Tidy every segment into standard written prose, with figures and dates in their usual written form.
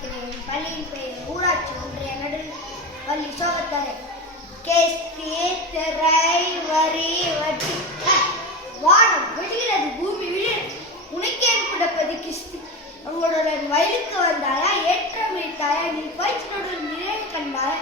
படிக்கிறேன். பள்ளியின் பெயர் ஊராட்சி ஒன்றிய நடுநிலை பள்ளி சோகத்தரை. வரி வட்டி வானம் விடுகிறது, பூமி விழுகிறது, உனக்கே கொடுப்பது கிஸ்தி. உங்களுடன் வயலுக்கு வந்தாயா, ஏற்றம் வைத்தாயா, நீ பயிற்சியுடன் நிறைவு கண்டாயா,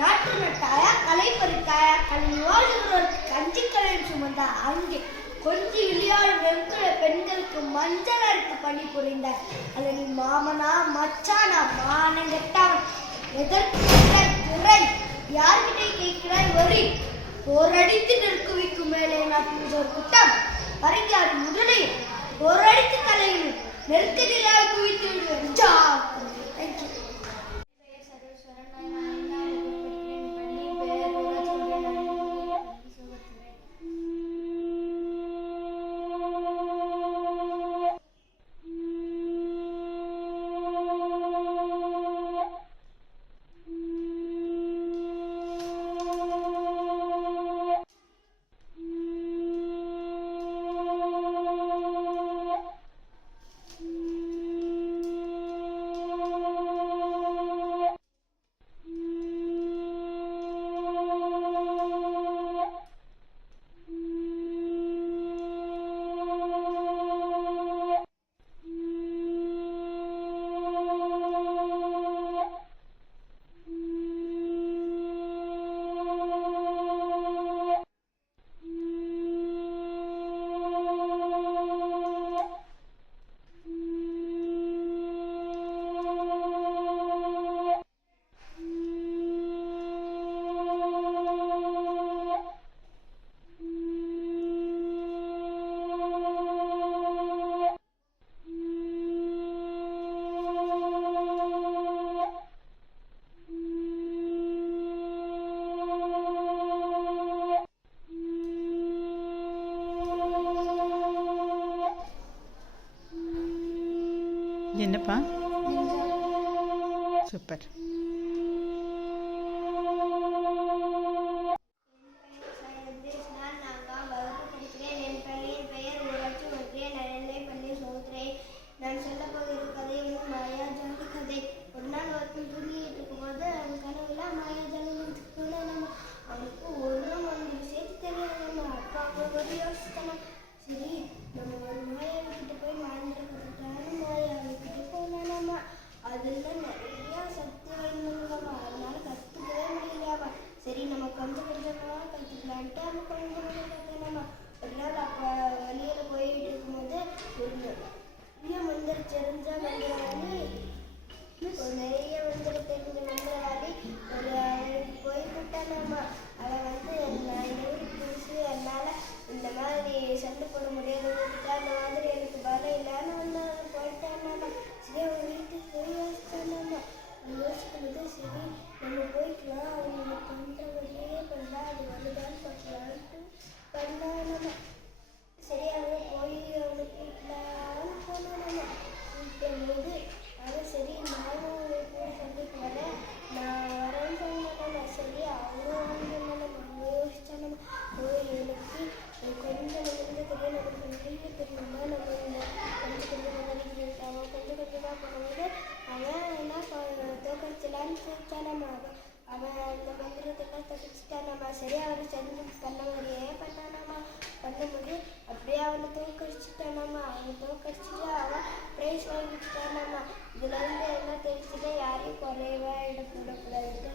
நாட்டு நட்டாயா, களை பறித்தாயா, களை வாழ்கிறவருக்கு கஞ்சி கலையும் சுமந்தா, அங்கே கொஞ்சி விளையாடும் வெண்குல பெண்களுக்கு மஞ்சள் அரைத்து பணி புரிந்தார். அது நீ மாமனா மச்சானா மானங்கெட்டான் எதற்கு திரை யார்கிட்ட கேட்கிறாய் வரி போரடித்து நெருக்குவிக்கும் மேலே நாட்டின் ஒரு குட்டம் பரங்கியார் முதலை போரடித்து தலையில் நெருக்கடியாக குவித்து விடுவேன். தேங்க்யூ. என்னப்பா சூப்பர். நான் சொல்ல போகிற கதை மாயாஜாலி கதை. ஒரு நாள் ஒருத்தன் தூங்கிட்டு இருக்கும்போது அவன் கனவுல மாயாஜாலி நம்ம அவனுக்கு ஒன்றும் ஒன்று சேர்த்து தெரியாது. அப்பா ஒரு யோசித்தானா, சரி நம்ம ஒரு மாயாவிக்கிட்ட போய் மாயாவிக்கிட்ட போனானாமா. அதுல நிறைய சக்தி வாய்ந்தவங்களாமா, அதனால கற்றுக்கவே முடியலாமா. சரி நம்ம கொஞ்சம் கொஞ்சமா கற்றுக்கலான்ட்டு அவன் கொஞ்சம் கொஞ்சம் கற்றுனாமா. ஒரு நாள் அப்போ வெளியில போயிட்டு இருக்கும்போது ஒரு நிறைய மந்திர தெரிஞ்ச மந்திரவாளி நிறைய மந்திர தெரிஞ்ச மந்திரவாளி ஒரு போய்விட்டானாமா. அவன் நான் ஊருக்கு புதுசு, அதனால இந்த மாதிரி சண்டை போட முடியாது, அந்த மாதிரி எனக்கு பலம் இல்லைன்னு வந்து போயிட்டானாமா. சரி அவன் வீட்டுக்கு போய் யோசிச்சானாமா. யோசிக்கும்போது சரி நம்ம போய்க்கலாம், அவங்க பண்ணுற வழியே பண்ணா அது வருதான்னு பார்க்கலான்ட்டு பண்ணானாமா. சரி அவங்க போய் அவனுக்கு வீட்டிலான்னு போனானாமா. கூப்பிடும்போது அவன் சரி நானும் கூட சண்டைக்கு வரேன், நான் வரேன்னு சொன்னானாமா. சரி அவங்க வாங்கினானாமா. அவங்க யோசிச்சானாமா, எனக்கு கொஞ்சம் வந்து தெரியும், நமக்கு நிறைய தெரியுமா, நம்ம இந்த கொஞ்சம் கொஞ்சமாக அவன் கொஞ்சம் கொஞ்சமாக போகும்போது அவன் என்ன தோக்கடிச்சலான்னு சொல்லிட்டானாமா. அவன் அந்த மந்திரத்துக்கெல்லாம் தப்பிச்சிட்டானாமா. சரி அவனை செஞ்சு பண்ண மாதிரியே பண்ணானாமா. பண்ணும்போது அப்படியே அவனை தோக்கடிச்சிட்டானாமா. அவனை தோக்கடிச்சிட்டு அவன் ப்ரைஸ் வாங்கிட்டானாமா. இதுலேருந்து என்ன தெரிஞ்சுட்டு யாரையும் குறைவா இடப்படக்கூடாது.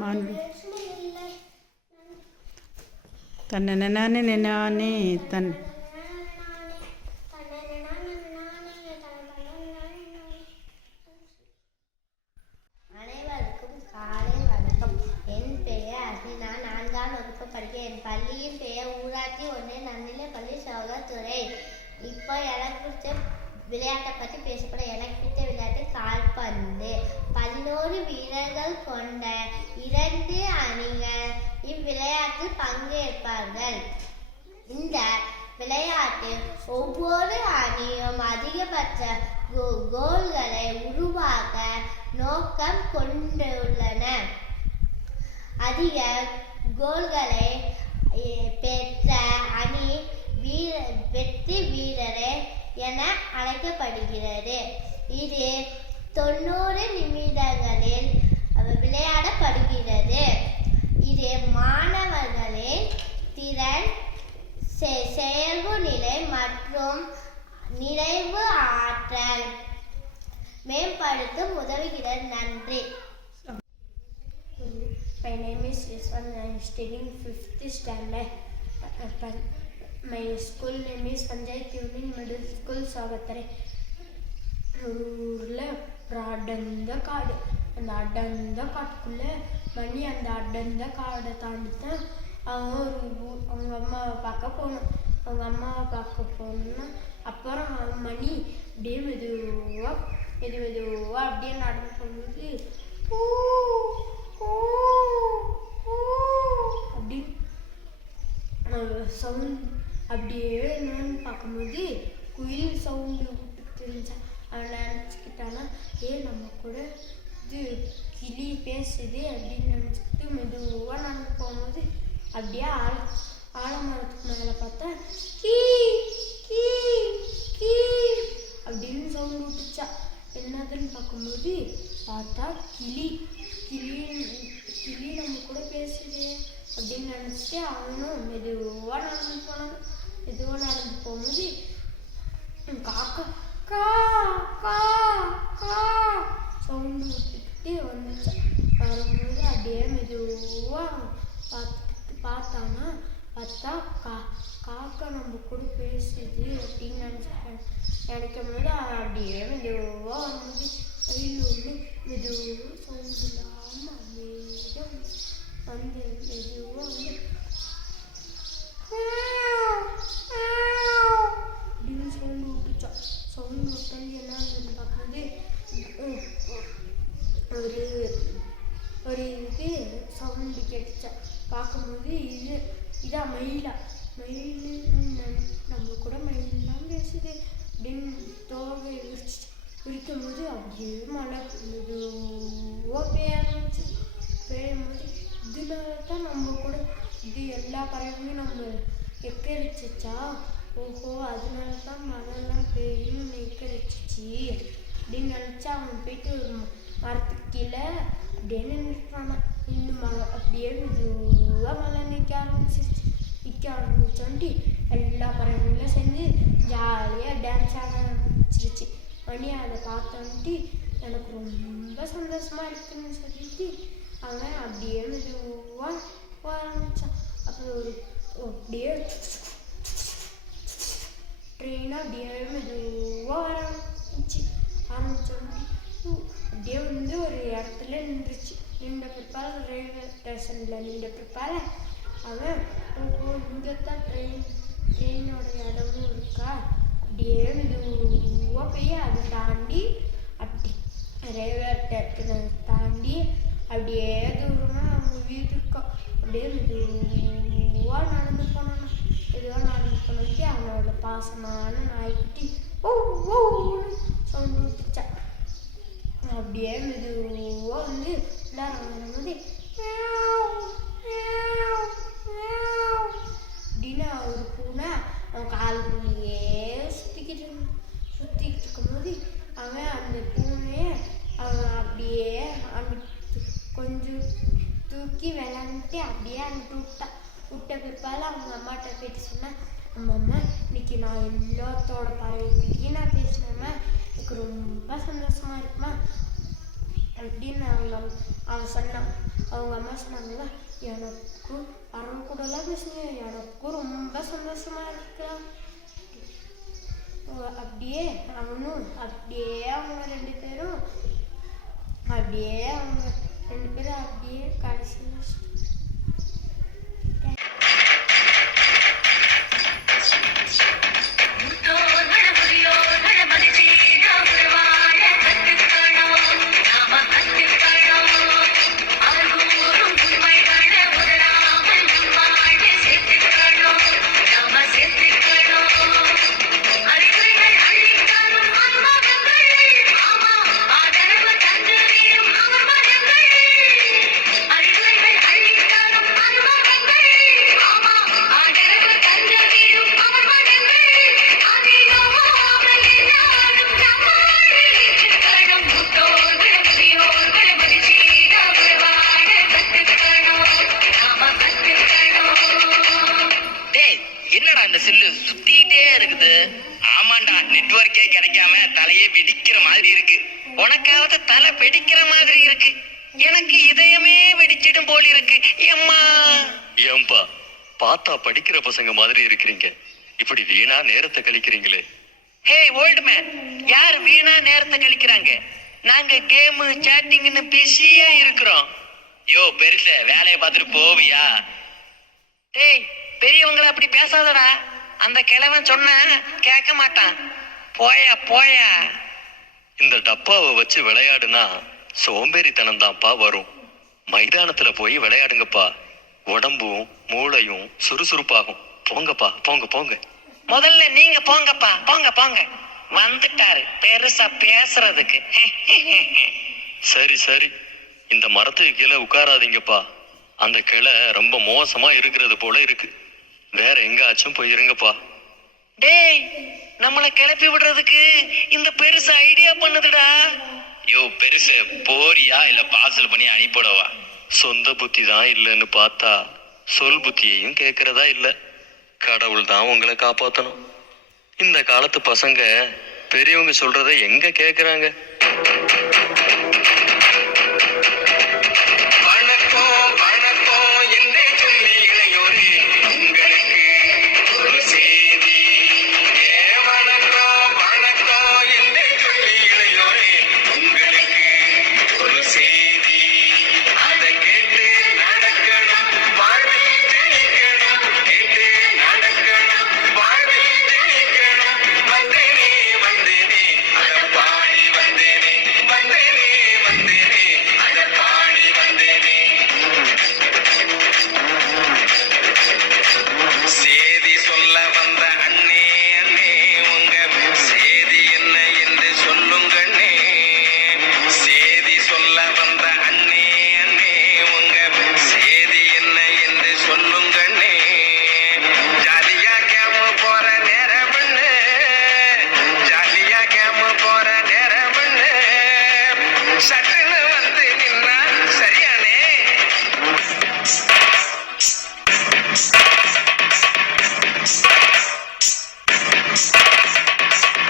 மாண்பு தன்னை நானே தன் அனைவருக்கும் காலை வணக்கம். என் பெயர் அர்ஜுனா. 4ஆம் வகுப்பு படிக்கிறேன். என் பள்ளியின் பெயர் ஊராட்சி ஒன்றிய நன்னிலைப்பள்ளி சௌதாத்துறை. இப்போ எனக்கு பிடிச்ச விளையாட்டை பற்றி பேசப்படும். எனக்கு பிடித்த விளையாட்டு கால்பந்து. 11 வீரர்கள் கொண்ட 2 அணிகள் இவ்விளையாட்டில் பங்கேற்பார்கள். இந்த விளையாட்டில் ஒவ்வொரு அணியும் அதிகபட்ச கோல்களை உருவாக்க நோக்கம் கொண்டுள்ளன. அதிக கோல்களை பெற்ற அணி வெற்றி வீரரே என அழைக்கப்படுகிறது. இது 90 நிமிடங்களில் விளையாடப்படுகிறது. இது மாணவர்களின் திறன், செயல்பு நிலை மற்றும் நிறைவு ஆற்றல் மேம்படுத்த உதவுகிறது. நன்றி. My name is Rizwan. I am studying 5th standard. My school name is Panchayat Union Middle School, Savatare. ஊரில் ஒரு அடர்ந்த காடு. அந்த அடர்ந்த காட்டுக்குள்ளே மணி அந்த அடர்ந்த காடை தாண்டி தான் அவங்க அம்மாவை பார்க்க போகணும். அவங்க அம்மாவை பார்க்க போகணுன்னா அப்புறம் மணி அப்படியே மெதுவாக அப்படியே நடந்து போகும்போது அப்படின்னு சவுண்ட் அப்படியே என்னன்னு பார்க்கும்போது குயில் சவுண்டு விட்டுட்டு இருந்துச்சா. அவன் நினச்சிக்கிட்டானா நம்ம கூட இது கிளி பேசுது அப்படின்னு நினச்சிக்கிட்டு மெதுவாக நடந்து போகும்போது அப்படியே ஆலமரத்துக்கு மேலே பார்த்தா கீ கீ கீ அப்படின்னு சவுண்டு விட்டுச்சா. என்னதுன்னு பார்க்கும்போது பார்த்தா கிளி நம்ம கூட பேசுது அப்படின்னு நினச்சிட்டு அவனும் மெதுவாக நடந்து போனாங்க. மெதுவாக நடந்து போகும்போது காக்கா கா கா கா சவுண்டு விட்டுக்கிட்டு வந்துச்சு. வரும்போது அப்படியே மெதுவாக பார்த்தானா பார்த்தா காக்கா நம்ம கூட பேசுது அப்படின்னு நினைக்கும் போது அப்படியே மெதுவாக வரும்போது வெயில் ஒன்று மெதுவாக சவுண்டு இல்லாமல் அமைதியாக வந்து மெதுவாக வந்து அப்படின்னு சவுண்டு விட்டுச்சா. சவுண்டு விட்டாலும் என்னன்னு பார்க்கும்போது ஒரு இது சவுண்டு கேட்டுச்சா. பார்க்கும்போது இதான் மயில் நம்ம கூட மயிலாம் பேசுது அப்படின்னு தோகை விரிக்கும் போது அப்படியே மழை மெதுவாக பெய்ய ஆரம்பிச்சு. பெய்யும்போது இதனால தான் நம்ம கூட இது எல்லா பறவையும் நம்ம எக்கரிச்சிச்சா. ஓஹோ, அதனால தான் மழைலாம் பெய்யும்னு எக்கரிச்சிச்சு அப்படின்னு நினச்சா அவன் போயிட்டு ஒரு மரத்துக்கு கீழே அப்படியே நின்றுட்டானா. இந்த மழை அப்படியே மெதுவாக மழை நிற்க ஆரம்பிச்சோண்டி எல்லா பறவைகளும் சேர்ந்து ஜாலியாக டான்ஸ் ஆட ஆரம்பிச்சிருச்சு. மணி அதை பார்த்தோன்ட்டு எனக்கு ரொம்ப சந்தோஷமாக இருக்குன்னு சொல்லிட்டு அவன் அப்படியே மெதுவாக ஆரம்பித்தான். அப்புறம் அப்படியே ட்ரெயினாக அப்படியே மெதுவாக ஆரம்பிச்சோன்ட்டு அப்படியே வந்து ஒரு இடத்துல நின்றுச்சு. நின்ற பிற்பாடு ரயில்வே ஸ்டேஷனில் நின்ற பிற்பாடு அவன் இங்கே தான் ட்ரெயினோட இடமும் இருக்கா. அப்படியே மெதுவாக போய் அதை தாண்டி அப்படி ரயில்வே ஸ்டேஷனை தாண்டி அப்படியே தூரமாக அவங்க வீடு இருக்கோம். அப்படியே மெதுவாக நடந்து போனான். போனோம்ட்டு அவனோட பாசமான நாய்க்குட்டி சவுண்டு விட்டுச்சா. அப்படியே மெதுவாக வந்து எல்லாரும் வரும்போது அப்படின்னு ஒரு பூனை அவன் காலுக்குள்ளேயே சுற்றிக்கிட்டு இருக்கும்போது அவன் அந்த பூனையை அவன் அப்படியே கொஞ்சம் தூக்கி விளாண்டுட்டு அப்படியே அங்கிட்டு விட்ட பிற்பாடு அவங்க அம்மாட்ட போயிட்டு சொன்னேன், அம்மா இன்னைக்கு நான் எல்லாத்தோட பறவைக்கிட்டையும் நான் பேசினேம்மா, எனக்கு ரொம்ப சந்தோஷமா இருக்குமா அப்படின்னு அவன் சொன்னான். அவங்க அம்மா சொன்னாங்களா, எனக்கும் அருண் கூடலாம் பேசுனீங்க, எனக்கும் ரொம்ப சந்தோஷமா இருக்கலாம். அப்படியே அவனும் அப்படியே அவங்க ரெண்டு பேரும் அப்படியே கடைசி சுத்திட்டே இருக்குது. ஆமாண்டா, நெட்வொர்க்கே கிடைக்காம தலையே வெடிக்கிற மாதிரி இருக்கு. உனக்காவது தலை வெடிக்கிற மாதிரி இருக்கு, எனக்கு இதயமே வெடிச்சிடும் போல் இருக்கு. ஏம்மா ஏம்பா, பார்த்தா படிக்கிற பசங்க மாதிரி இருக்கிறீங்க, இப்படி வீணா நேரத்தை கழிக்கிறீங்களே. ஹே ஓல்டு மேன், யார் வீணா நேரத்தை கழிக்கிறாங்க? நாங்க கேம் சேட்டிங்னு பிஸியா இருக்கிறோம். யோ பெருச, வேலையை பார்த்துட்டு போவியா? டேய், பெரியவங்களை அப்படி பேசாதடா, அந்த கிழவன் சொன்ன கேட்க மாட்டான். போயா போயா. இந்த டப்பாவை வச்சு விளையாடுனா சோம்பேறித்தனம் தான்ப்பா வரும். மைதானத்துல போய் விளையாடுங்கப்பா, உடம்பும் மூளையும் சுறுசுறுப்பாகும். போங்கப்பா, போங்க போங்க. முதல்ல நீங்க போங்கப்பா, போங்க போங்க. வந்துட்டாரு பெருசா பேசுறதுக்கு. சரி சரி, இந்த மரத்துக்கு கீழே உட்காராதீங்கப்பா, அந்த கிளை ரொம்ப மோசமா இருக்கிறது போல இருக்கு. வேற எங்காச்சும் போய் இருங்கப்பா. டேய், நம்மளை கிளப்பி விடுறதுக்கு இந்த பெருசு ஐடியா பண்ணுதுடா. யோ பெருச, போறியா இல்ல பார்சல் பண்ணி அனுப்பிடவா? சொந்த புத்தி தான் இல்லைன்னு பார்த்தா சொல் புத்தியையும் கேட்கறதா இல்ல. கடவுள் தான் உங்களை காப்பாத்தணும். இந்த காலத்து பசங்க பெரியவங்க சொல்றத எங்க கேக்குறாங்க?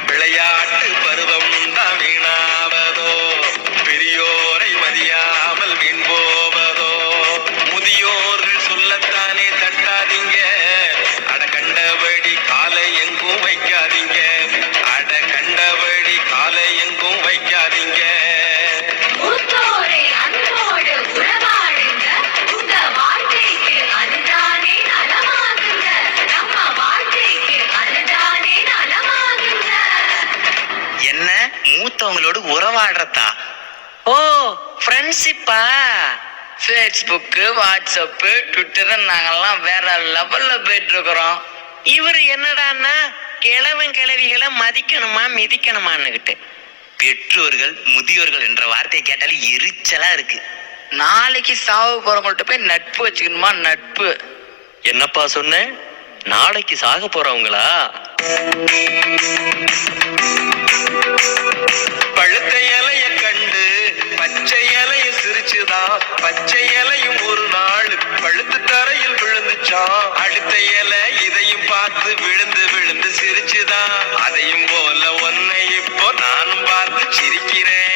விளையாட்டு பருவம் தான் வீணாவதோ, பெரியோரை மதியாமல் வீண் போவதோ. முதியோர்கள் சொல்லத்தானே தட்டாதீங்க, அட கண்டபடி காலை எங்கும் வைக்காதீங்க, அட கண்டபடி காலை எங்கும் வைக்காதீங்க. என்ன மூத்தவங்களோடு உறவாடுறதா? ஓ, ஃப்ரெண்ட்ஷிப்பா? ஃபேஸ்புக்கு, வாட்ஸ்அப்பு, ட்விட்டர் நாங்கெல்லாம் வேற லெவல்ல போயிட்டு இருக்கிறோம். இவர் என்னடான்னா கிழவன் கிழவிகளை மதிக்கணுமா மிதிக்கணுமான்னுகிட்டு. பெற்றோர்கள் முதியோர்கள் என்ற வார்த்தையை கேட்டாலே எரிச்சலா இருக்கு. நாளைக்கு சாவு போறவங்கள்ட்ட போய் நட்பு வச்சுக்கணுமா? நட்பு என்னப்பா சொன்னேன்? நாளைக்கு சாக போறவங்களா? பழுத்த இலைய கண்டு பச்சை இலைய சிரிச்சுதான், பச்சை இலையும் ஒரு நாள் பழுத்து தரையில் விழுந்துச்சான். அடுத்த இலை இதையும் பார்த்து விழுந்து விழுந்து சிரிச்சுதான். அதையும் போல ஒன்னை இப்போ நானும் பார்த்து சிரிக்கிறேன்.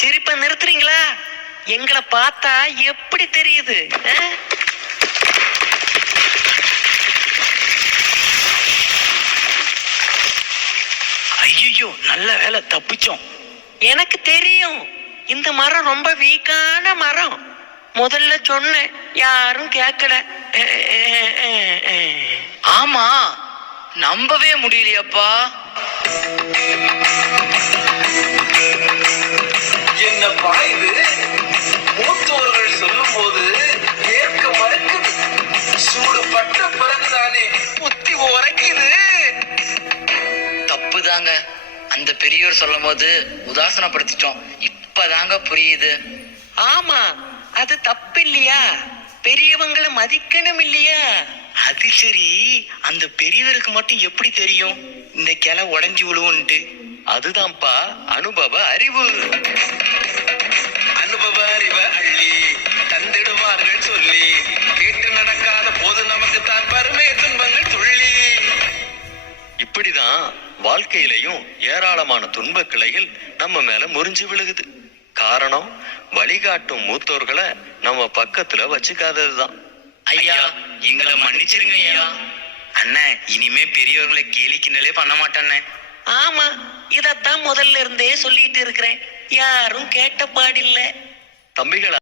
சிரிப்பை நிறுத்துறீங்களா? பாத்தீங்களா? எங்களை பார்த்தா எப்படி தெரியுது? ஐயோ, நல்ல வேலை தப்பிச்சோம். எனக்கு தெரியும், இந்த மரம் ரொம்ப வீக்கான மரம். முதல்ல சொன்னேன், யாரும் கேட்கல. ஆமா, நம்பவே முடியலையப்பா. என்னப்பா இது? மூத்தோர்கள் சொல்லும் போது ஏற்க மறுக்குது. சூடு பட்ட பிறகுதானே புத்தி உரைக்குது. தப்புதாங்க, அந்த பெரியோர் சொல்லும் போது உதாசனப்படுத்திட்டோம். இப்பதாங்க புரியுது. ஆமா, அது தப்பு இல்லையா? பெரியவங்களை மதிக்கணும் இல்லையா? அது சரி, அந்த பெரியவருக்கு மட்டும் எப்படி தெரியும் இந்த கிளை உடைஞ்சு விழுவுன்ட்டு? அதுதான்ப்பா அனுபவ அறிவு. அனுபவ அறிவ அள்ளி தந்திடுவார்கள் சொல்லி, கேட்டு நடக்காத போது நமக்கு தான் வறுமை துன்பங்கள் துள்ளி. இப்படிதான் வாழ்க்கையிலையும் ஏராளமான துன்ப கிளைகள் நம்ம மேல முறிஞ்சு விழுகுது. காரணம், வழிகாட்டும் மூத்தோர்களை நம்ம பக்கத்துல வச்சுக்காததுதான். ஐயா, எங்களை மன்னிச்சிருங்க ஐயா. அண்ணன், இனிமே பெரியவர்களை கேலி கிண்டலே பண்ண மாட்டேன். ஆமா, இதத்தான் முதல்ல இருந்தே சொல்லிட்டு இருக்கிறேன். யாரும் கேட்ட பாடில்லை. தம்பிகளா,